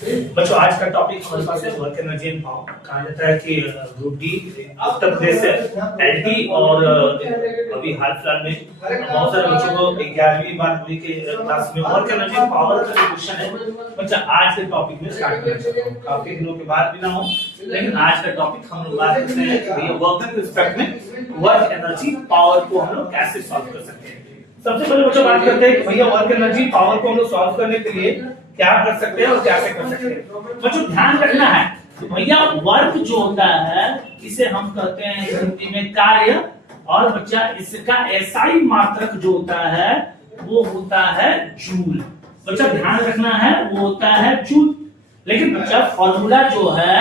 बच्चों आज का टॉपिक हमारे पास है वर्क एनर्जी एंड पावर। कहा जाता है कि ग्रुप डी उत्तर प्रदेश से एलटी और अभी हाल फिलहाल में बहुत सारे बच्चों को 11वीं 12वीं के क्लास में वर्क एनर्जी एंड पावर का जो क्वेश्चन है बच्चा आज के टॉपिक में स्टार्ट करना चाहता हूं। काफी दिनों के बाद भी ना हो, लेकिन आज का टॉपिक हम लोग बात करते हैं कि भैया वर्क के रिस्पेक्ट में वर्क एनर्जी पावर को हम लोग कैसे सॉल्व कर सकते हैं। सबसे पहले बच्चों बात करते हैं कि भैया वर्क एनर्जी पावर को हम लोग सॉल्व करने के लिए क्या कर सकते हैं और कैसे कर सकते हैं। बच्चों ध्यान रखना है तो भैया वर्क जो होता है इसे हम कहते हैं हिंदी में कार्य, और बच्चा इसका एसआई मात्रक जो होता है वो होता है जूल। बच्चा ध्यान रखना है वो होता है जूल। लेकिन बच्चा फॉर्मूला जो है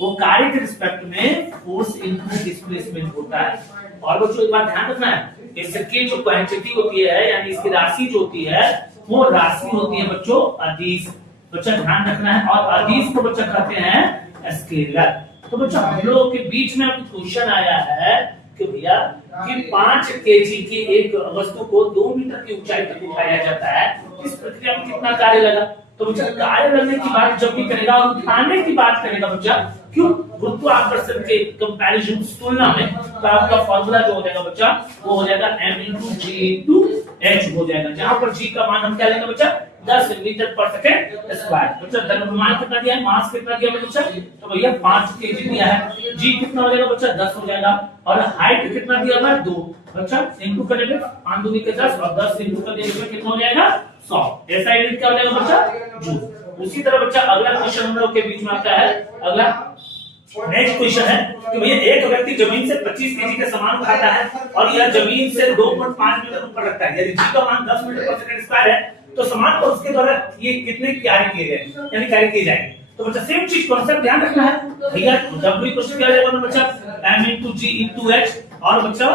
वो कार्य के रिस्पेक्ट में फोर्स इनटू डिस्प्लेसमेंट होता है। और बच्चों एक बात ध्यान रखना है, इसकी जो क्वांटिटी होती है यानी इसकी राशि जो होती है वो राशि होती है बच्चों अदिश। बच्चा ध्यान रखना है, और अदिश को बच्चा कहते हैं स्केलर। तो बच्चा हम लोगों के बीच में अब क्वेश्चन आया है कि भैया कि 5 केजी की एक वस्तु को 2 मीटर की ऊंचाई तक उठाया जाता है, इस प्रक्रिया में कितना कार्य लगा। तो बच्चा कार्य लगने की बात जब भी करेगा और उठाने की बात करेगा बच्चा, क्यों गुरुत्वाकर्षण के कंपैरिजन तुलना में, तो आपका फॉर्मूला जो हो जाएगा बच्चा वो हो जाएगा m × g × h हो जाएगा, जहां पर g का मान हम क्या लेंगे बच्चा 10 मीटर पर सेकंड स्क्वायर। बच्चा द्रव्यमान कितना दिया है, मास कितना दिया है बच्चा, तो भैया 5 केजी दिया है। g कितना हो जाएगा बच्चा 10 हो जाएगा, और हाइट कितना दिया है 2। बच्चा इनटू करेंगे 5 दूनी के 10 और 10 इनटू कर देंगे कितना हो जाएगा 100। ऐसा यूनिट क्या हो जाएगा बच्चा जूल। उसी तरह बच्चा अगला क्वेश्चन हम लोग के बीच में आता है। अगला नेक्स्ट क्वेश्चन है कि भैया एक व्यक्ति जमीन से 25 केजी का सामान उठाता है और यह जमीन से 2.5 मीटर ऊपर रखता है। यदि जी का मान 10 मीटर पर सेकंड स्क्वायर है तो सामान को उसके द्वारा ये कितने कार्य किए गए यानी कार्य किए जाएंगे। तो बच्चा सेम चीज कॉन्सेप्ट ध्यान रखना है भैया। जब भी क्वेश्चन किया जाएगा बच्चा m × g × h, और बच्चा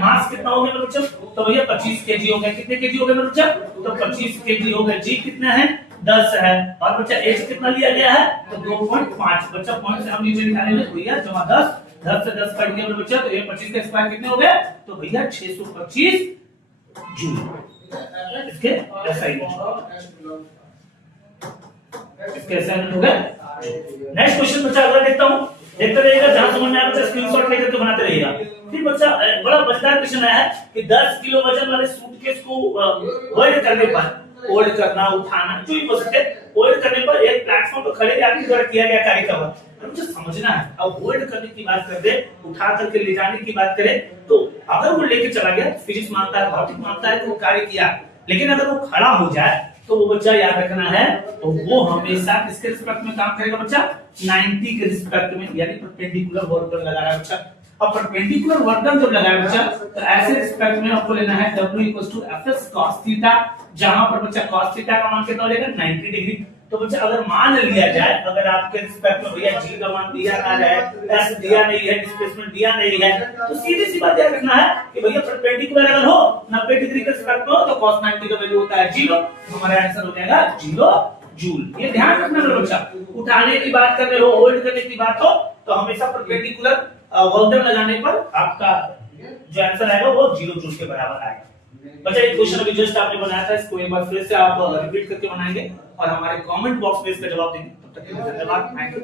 मास कितना हो गया बच्चा, तो भैया 25 केजी हो गया। कितने केजी हो गए बच्चा, तो 25 केजी हो गए। जी कितना है 10 है, और बच्चा h कितना लिया गया है तो 2.5। बच्चा पॉइंट से हम नीचे निकालेंगे भैया जमा 10 से 10 कट गया बच्चा, तो ये 25 का स्क्वायर कितने हो गए, तो भैया 625 जूल। इसके असाइनमेंट हो गया। नेक्स्ट क्वेश्चन बच्चा अगला देखता हूं, देखते रहिएगा, जहां समझ में आए बच्चा स्क्रीनशॉट लेकर के बनाते रहिएगा। फिर बच्चा बड़ा मजेदार क्वेश्चन है कि 10 किलो वजन वाले सूटकेस को होल्ड करने पर, होल्ड करना उठाना जो भी हो सकते, होल्ड करने पर एक प्लेटफॉर्म पर खड़े व्यक्ति द्वारा किया गया कार्य का वर्क। मुझे समझना है, अब होल्ड करने की बात कर दे, उठा करके ले जाने की बात करें, तो अगर वो लेके चला गया फिजिक्स मानता है, भौतिक मानता है तो वो कार्य किया, लेकिन अगर वो खड़ा हो जाए तो वो बच्चा याद रखना है तो वो हमेशा किसके रिस्पेक्ट में काम करेगा बच्चा 90 के रिस्पेक्ट में, यानी परपेंडिकुलर वर्क डन लगा रहा है बच्चा। अब परपेंडिकुलर वर्क डन जब लगाया बच्चा तो ऐसे रिस्पेक्ट में आपको लेना है w = fs cos थीटा, जहां पर बच्चा cos थीटा का मान कितना हो जाएगा 90 डिग्री। तो बच्चा अगर मान लिया जाए अगर आपके रिस्पेक्ट में भैया g का मान दिया ना है, s दिया नहीं है, डिस्प्लेसमेंट दिया नहीं है, तो सीधी सी बात याद रखना है कि भैया परपेंडिकुलर अगर हो 90 डिग्री के रिस्पेक्ट में हो तो cos 90 का वैल्यू होता है 0, हमारा आंसर हो जाएगा 0 जूल। ये ध्यान रखना है बच्चा, उठाने की बात कर रहे हो, होल्ड करने की बात हो तो हमेशा परपेंडिकुलर वर्क डन लगाने पर आपका जो आंसर आएगा वो 0 जूल के बराबर आएगा। बच्चा ये क्वेश्चन अभी जस्ट आपने बनाया था, इसको एक बार फिर से आप रिपीट करके बनाएंगे और हमारे कमेंट बॉक्स में इसका जवाब देंगे। तब तक के लिए धन्यवाद, थैंक यू।